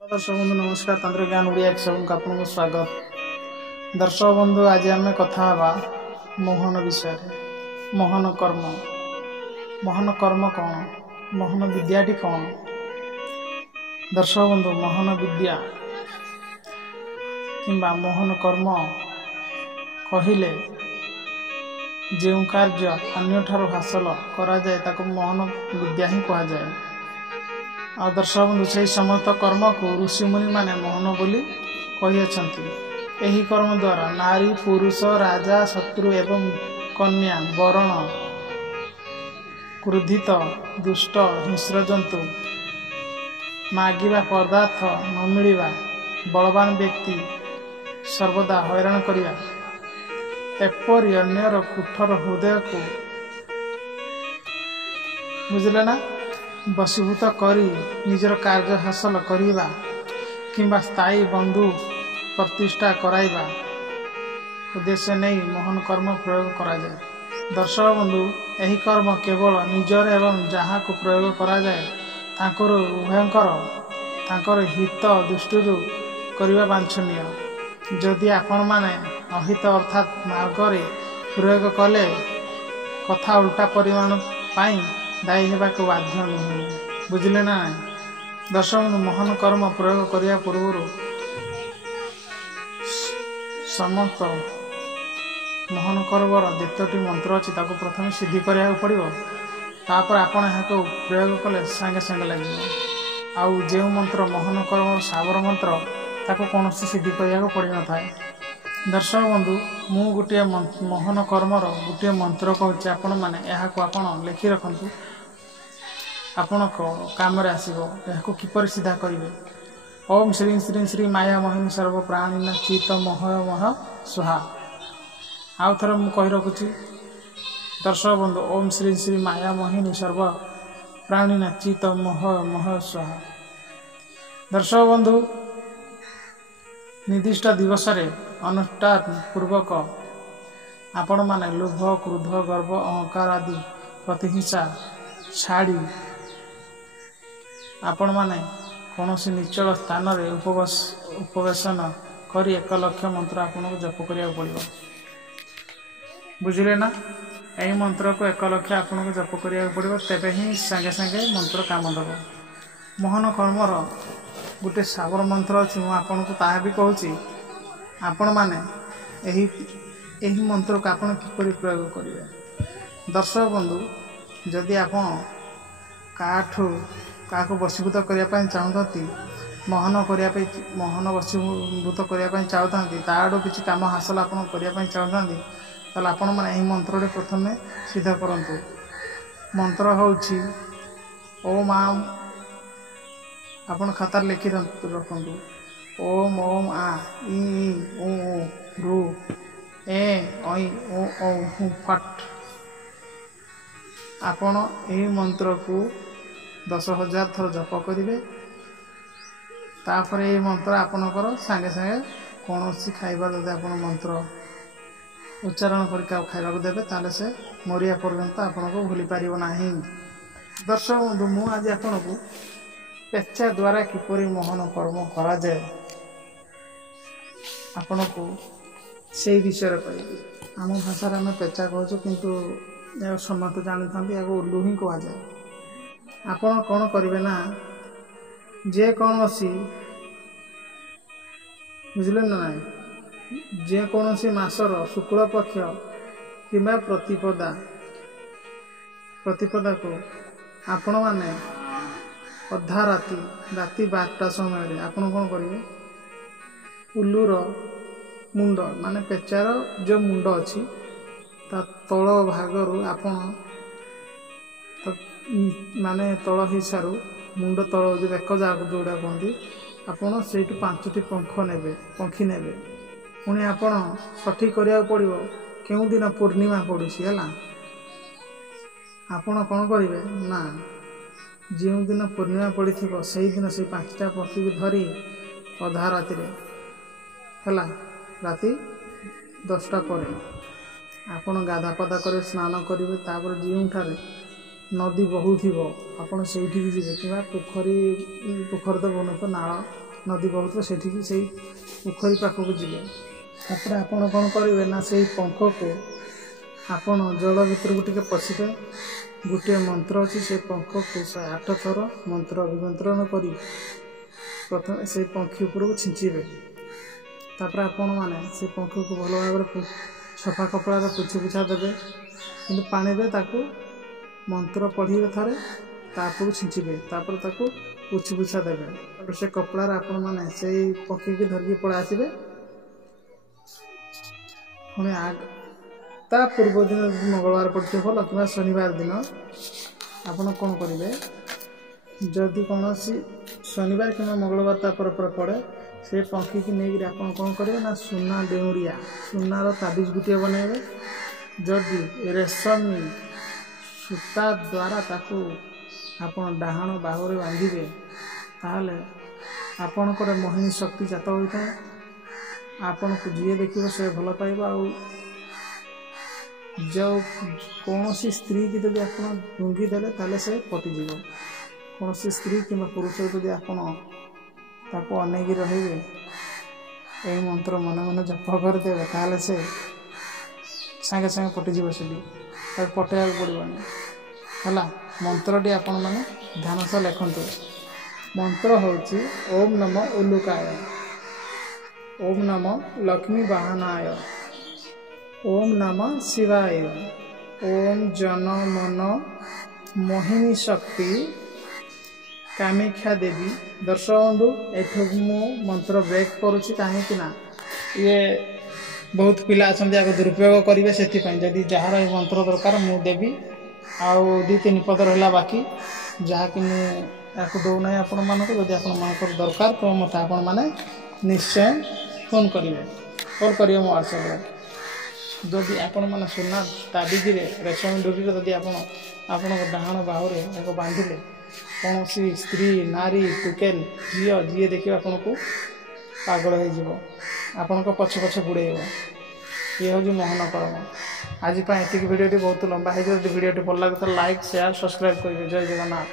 दर्शक बंधु नमस्कार। तंत्र ज्ञान ओडिया सबको आपको स्वागत। दर्शक बंधु आज आम कथा मोहन विषय मोहन कर्म। मोहन कर्म कौन, मोहन विद्याटी कौन? दर्शक बंधु मोहन विद्या किंबा मोहन कर्म कहिले जो कार्य अन्य ठार हासिल करा जाए ताको मोहन विद्या ही कहा जाए। और दर्शक बंधु से समस्त कर्म को ऋषिमुनि माने मोहन बोली कही अछंती। एही कर्म द्वारा नारी पुरुष राजा शत्रु एवं कन्या वरण क्रोधित दुष्ट हिंस्र जंतु मागिबा पदार्थ न मिलिबा बलवान व्यक्ति सर्वदा हैरान करिया एपरि अन्यर कुठर हृदय को बुझले ना बशीभूत करी निजर कार्य हासिल करिबा किंबा स्थायी बंधु प्रतिष्ठा कराइबा उद्देश्य नहीं मोहन कर्म प्रयोग करा जाए। दर्शक बंधु यही कर्म केवल निजर एवं जहाँ को प्रयोग करा जाए तांकर उभयंकर तांकर हित दृष्टि करवा वांछनीय। जदि आपण माने अहित अर्थात मार्गरे प्रयोग कले कथा उल्टा परिमाण पाई दायी हेबाक बाध्य नुहे। बुझिले ना? दर्शक मोहन कर्म प्रयोग करिया पूर्व समस्त मोहन कर्मर जेतोटी मंत्र अच्छी ताको प्रथम सिद्धि करिया पड़िबो। तापर आपण यहाँ प्रयोग कले सांगे सांगे लगे। आउ जो मंत्र मोहन कर्म सावर मंत्र ताको कौन सिद्धि करिया पड़ न था। दर्शक बंधु मु गोटे मोहन कर्मर गोटे मंत्र कहूँ आपण मैंने यहाँ लिखि रखु आपण कम आसो यह किपर सीधा करेंगे। ओम श्री श्री श्री माया मोहिनी सर्व प्राणी चित मोह मोह सुहा। आउ थर मु कही रखुची दर्शक बंधु ओम श्री श्री माया मोहिनी सर्व प्राणी चित मोह मोह सुहा। दर्शक बंधु निर्दिष्ट दिवस अनुष्ठान पूर्वक आपण माने लोभ क्रोध गर्व अहंकार आदि प्रतिहिंसा छाड़ी आपण माने कौन निचल स्थान में उपवेशन करी 1 लक्ष मंत्र आपन को जप करिया पड़िबो। बुझिले ना? यही मंत्र को 1 लक्ष आपन को जप करिया पड़िबो, तेबे ही संगे संगे मंत्र काम दबो। मोहन कर्मर गोटे सावर मंत्र अच्छी मु आपन को ताहा भी कहूची। आपण माने एही मंत्र को आपन किपरि प्रयोग करिवे। दर्शक बंधु जदि आपण क्या वशीभूत करने चाहती मोहन वशीभूत करने चाहती ताड़ू किसी कम हासिल आप करने चाहती ताल आपण मैंने यही मंत्र प्रथम सिद्ध करंतु। मंत्र होउछि ओम आम आपण खातार लिखि रखु ओम ओम आ ई ओ रु ए ऐ ओ औ हु फट। आपण यही मंत्र को 10,000 थर जप करेंगे। तापर ये मंत्र आपणकर सांगे सांगे कौन सी खाइबा जब आप मंत्र उच्चारण करके खाइबा देवे ताले से मरिया पर्यंत आपन को भूली पारिबो नाही। दर्शक बंधु मु आज आपन को पेचा द्वारा किपरि मोहन कर्म करा जाए आपन को से विषय कहि। आम भाषा आम पेचा कहूँ किंतु या समस्त जानी था या उल्लू ही कह जाए। आपण कौन करेंगे ना जे कौन सी बुझले ना ना जे कौन सी मासर शुक्ल पक्ष किंबा प्रतिपदा को आपण माने अधा राति 12टा समय आपण कौन करेंगे उल्लूर मुंड माने पेचार जो मुंड अच्छी ता तल भागरू आपण माने तल हिसारू मुंड तल जो बेक जाक जोड़ा कहती आपड़ से 5टी पंखी ने पुणी आपण सठिक करिया पड़िबो केउ दिन पूर्णिमा पड़ुसी है आपण कौन करेंगे ना जो दिन पूर्णिमा पड़ी थी से दिन से 5टा पक्षी को धरी अधा राति है राति 10टा पर आपण गाधा पदा कर स्नान करेंगे। तापर जो नदी बहु थी आपड़ से जी पोखरी तो बन तो नाल नदी बहुत से पोखरी पाखक जी तापर आपण कौन करेंगे ना से पंख को आपण जल भर टे पशिबे गोटे मंत्र अच्छी से पंख को 108 थर मंत्र अभिमंत्रण कर प्रथम से पंखी उपरको छिंचे तापर आपण मैंने से पंख को भल भाव सफा कपड़ा पोछी पुछा देवे कि पानी दे ताकू मंत्र पढ़े थे तापर छिंचे तापर ताकू पोछी पुछा देवे से कपड़ार आपण मैंने से पक्षी की धरिकी पड़ा आसबे पुणी ता पूर्व दिन मंगलवार पड़े भल कि शनिवार दिन आपण कौन करेंगे जदि कौन शनिवार कि मंगलवार तापर पड़े से पंखी की नहीं आप कौन करेंगे ना सुना डेउरिया सुनार ताबिज गुटे बनइबे जदि रेशमी सूता द्वारा ताकू आपण डाहाण बाहुरे बांधे ताहले आपणकर मोहिनी शक्ति जात होता है आपण को जी देखिए से भल पाइबा जो कौन स्त्री की जब आप डुंगी देले ताले से पटिज कौन स्त्री कि पुरुष जब आप अनेक रे यही मंत्र मन मन जप करदे ताले से सागे सागे पटिज से पटेया पड़ोनी है मंत्रटी आपण मैंने ध्यान सह लिखु मंत्र हूँ ओम नमो उल्लुकाय ओम नमो लक्ष्मी वाहनाय ओम नमः शिवाय ओम जन मन मोहिनी शक्ति कामाख्या देवी दर्शक बंधु एठू मु मंत्र ब्रेक करुच्ची कहीं ये बहुत पिला अच्छा दुरुपयोग करेंगे से जदि जार ये मंत्र दरकार मु देवी आउ 2-3 पद रहा बाकी जहाँकि मुझे दौना आपण मानक जदि आप दरकार तो मत आपण मैंने निश्चय फोन करेंगे कॉल करेंगे मो व्हाट्सएप जदि आपण मैंने सुना ताबिज रेशमी डोरी जदि आप डाहाण बाहुरे बांधिले कौन स्त्री नारी टुकेल झील जी देखिए आपन को पागल हो पछ पछ बुड़ेब ये हूँ मोहन कर्म आज ये वीडियो बहुत लंबा है वीडियो भल लगे तो लाइक शेयर सब्सक्राइब करेंगे जय जगन्नाथ।